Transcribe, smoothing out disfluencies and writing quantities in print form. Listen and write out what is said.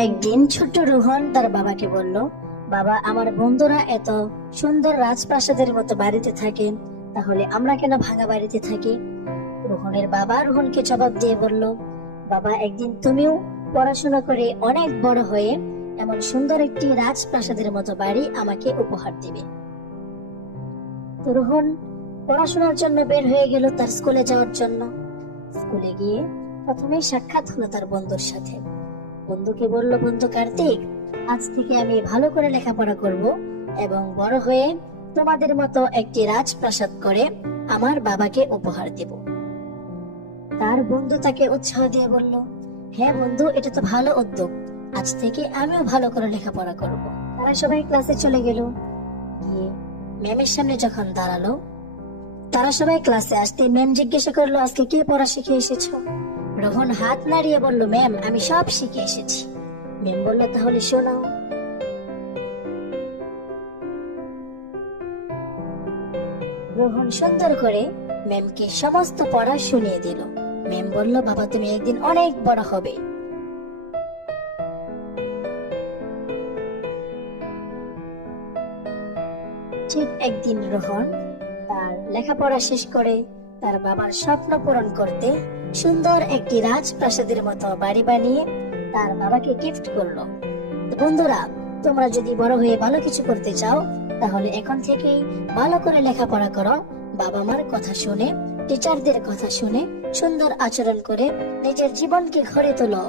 একদিন ছোট্ট রোহন তার বাবাকে বলল, বাবা, আমার বন্ধুরা এত সুন্দর রাজপ্রাসাদের মতো বাড়িতে থাকে, তাহলে আমরা কেন ভাঙা বাড়িতে থাকি? রোহনের বাবা রোহনকে জবাব দিয়ে বলল, বাবা, একদিন তুমিও পড়াশোনা করে অনেক বড় হয়ে এমন সুন্দর একটি রাজপ্রাসাদের মতো বাড়ি আমাকে উপহার দিবে। তো রোহন পড়াশোনার জন্য বের হয়ে গেল তার স্কুলে যাওয়ার জন্য। স্কুলে গিয়ে প্রথমে সাক্ষাৎ হলো তার বন্ধুর সাথে। বন্ধুকে বলল, বন্ধু কার্তিক, আজ থেকে আমি ভালো করে লেখাপড়া করব এবং বড় হয়ে তোমাদের মতো একটি রাজপ্রাসাদ করে আমার বাবাকে উপহার দেব। তার বন্ধু তাকে উৎসাহ দিয়ে বলল, হ্যাঁ বন্ধু, এটা তো ভালো উদ্যোগ, আজ থেকে আমিও ভালো করে লেখাপড়া করব। তারা সবাই ক্লাসে চলে গেল। গিয়ে ম্যামের সামনে যখন দাঁড়ালো, তারা সবাই ক্লাসে আসতে ম্যাম জিজ্ঞাসা করলো, আজকে কি পড়া শিখে এসেছো? রোহন হাত নাড়িয়ে বলল, ম্যাম, আমি সব শিখে এসেছি। ম্যাম বলল, তাহলে শোনাও। রোহন সুন্দর করে ম্যামকে সমস্ত পড়া শুনিয়ে দিল। ম্যাম বলল, বাবা, তুমি একদিন অনেক বড় হবে। ঠিক একদিন রোহন তার লেখাপড়া শেষ করে তার বাবার স্বপ্ন পূরণ করতে সুন্দর একটি রাজপ্রাসাদের মতো বাড়ি বানিয়ে তার বাবাকে গিফট করলো। তো বন্ধুরা, তোমরা যদি বড় হয়ে ভালো কিছু করতে চাও, তাহলে এখন থেকেই ভালো করে লেখাপড়া করো, বাবা মার কথা শুনে, টিচারদের কথা শুনে সুন্দর আচরণ করে নিজের জীবনকে গড়ে তোলো।